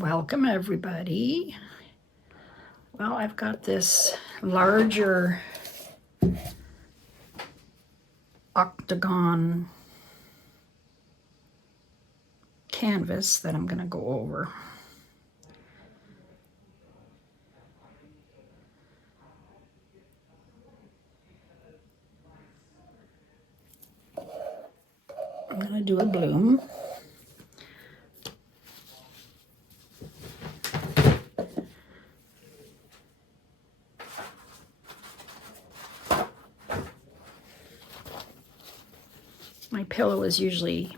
Welcome everybody. Well, I've got this larger octagon canvas that I'm going to go over. I'm going to do a bloom. My pillow is usually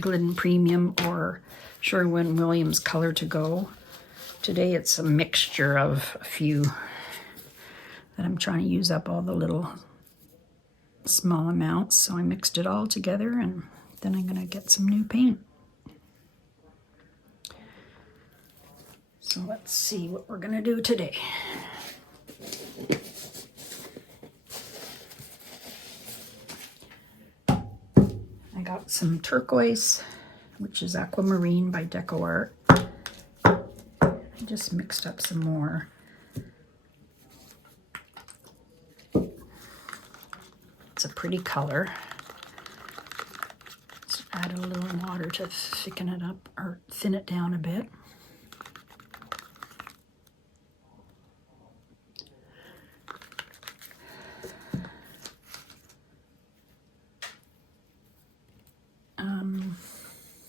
Glidden Premium or Sherwin Williams Color to Go. Today it's a mixture of a few that I'm trying to use up all the little small amounts. So I mixed it all together and then I'm going to get some new paint. So let's see what we're going to do today. I got some turquoise, which is aquamarine by DecoArt. I just mixed up some more. It's a pretty color. Just add a little water to thicken it up or thin it down a bit.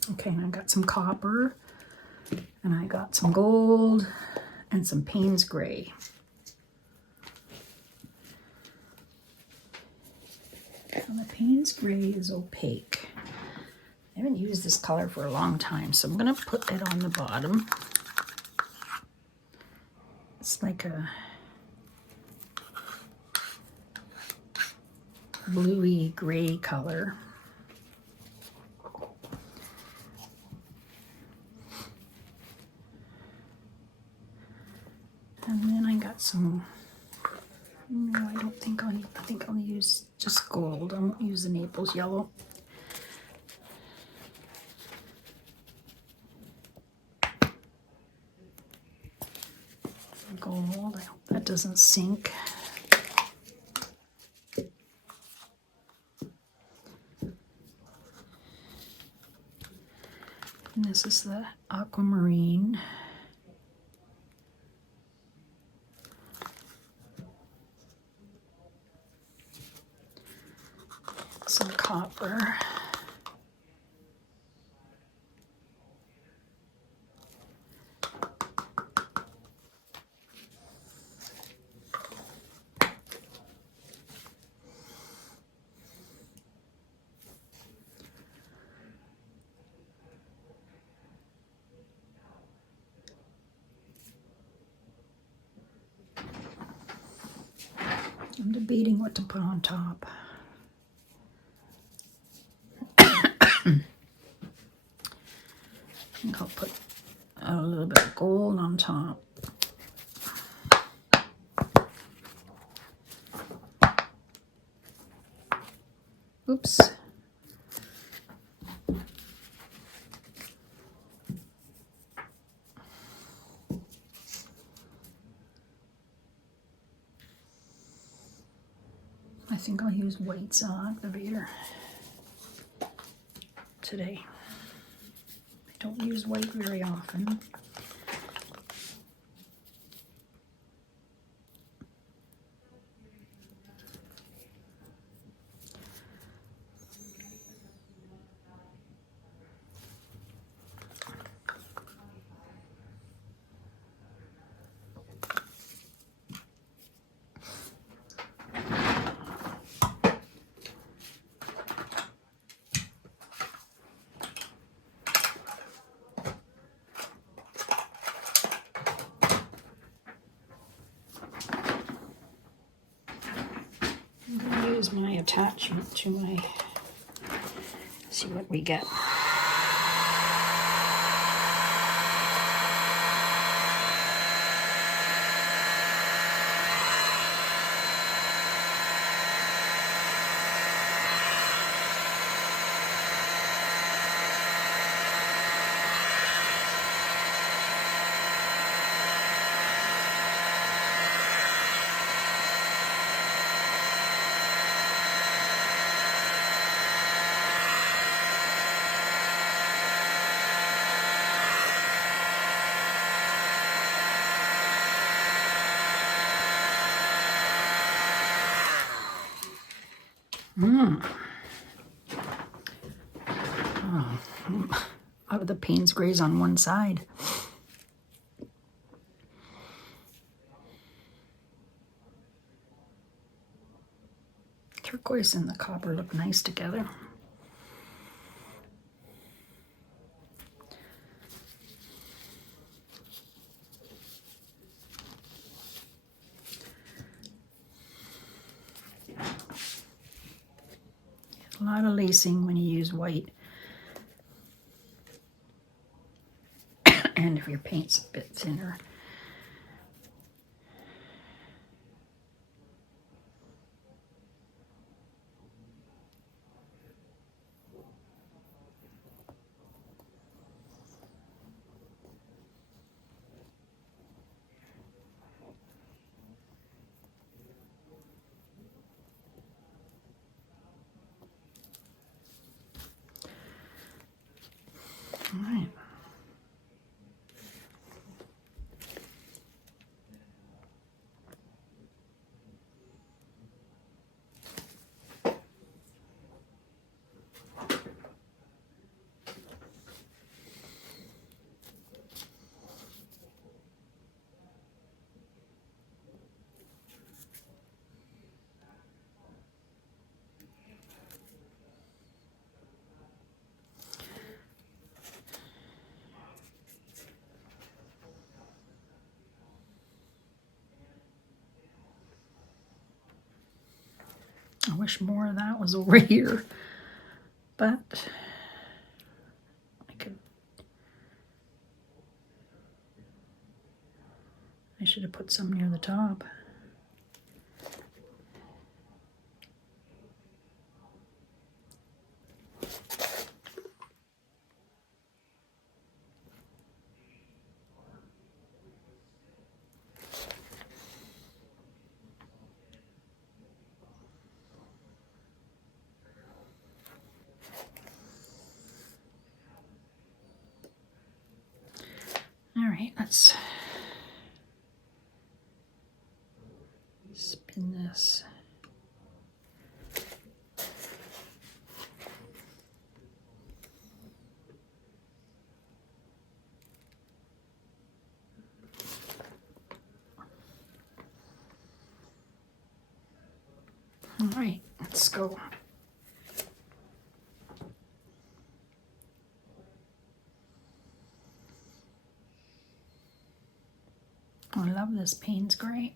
Okay, and I got some copper, and I got some gold, and some Payne's gray. Now the Payne's gray is opaque. I haven't used this color for a long time, so I'm going to put it on the bottom. It's like a bluey gray color. And then I got some, no, I don't think I think I'll use just gold. I won't use the Naples yellow. Gold, I hope that doesn't sink. And this is the aquamarine. Some copper. I'm debating what to put on top. I think I'll put a little bit of gold on top. Oops. I think I'll use whites on the Behr today. I don't use white very often. Use my attachment to my, see what we get. Out of the Payne's Grays on one side. Turquoise and the copper look nice together. A lot of lacing when you use white. And if your paint's a bit thinner. All right. I wish more of that was over here, but I should have put some near the top. All right, let's spin this. All right, let's go. I love this Payne's Gray.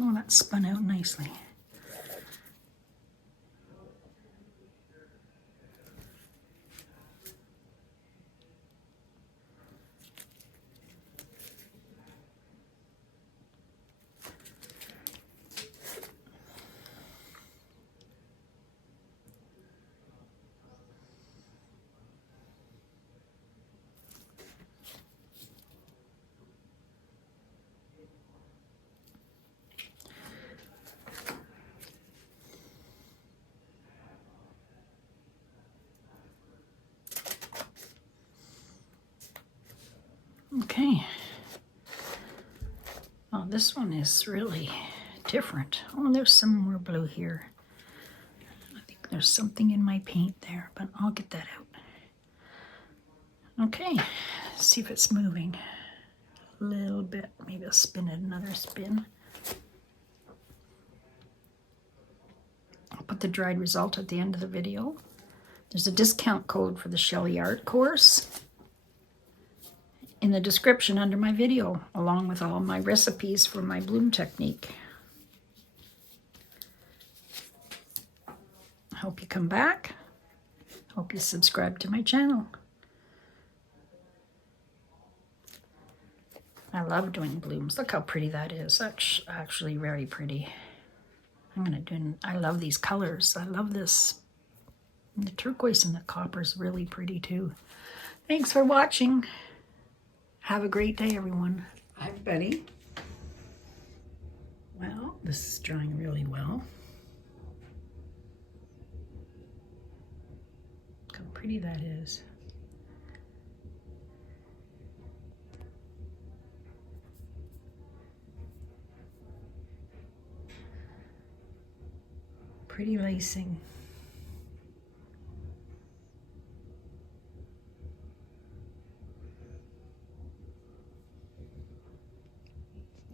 Oh, that spun out nicely. Okay. Oh, this one is really different. Oh, there's some more blue here. I think there's something in my paint there, but I'll get that out. Okay, let's see if it's moving a little bit. Maybe I'll spin it another spin. I'll put the dried result at the end of the video. There's a discount code for the Sheleeart course in the description under my video, along with all my recipes for my bloom technique. I hope you come back. Hope you subscribe to my channel. I love doing blooms. Look how pretty that is. That's actually very pretty. I love these colors. I love this. The turquoise and the copper is really pretty too. Thanks for watching. Have a great day, everyone. Hi, Betty. Well, this is drying really well. Look how pretty that is. Pretty lacing.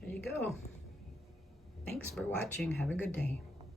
There you go. Thanks for watching. Have a good day.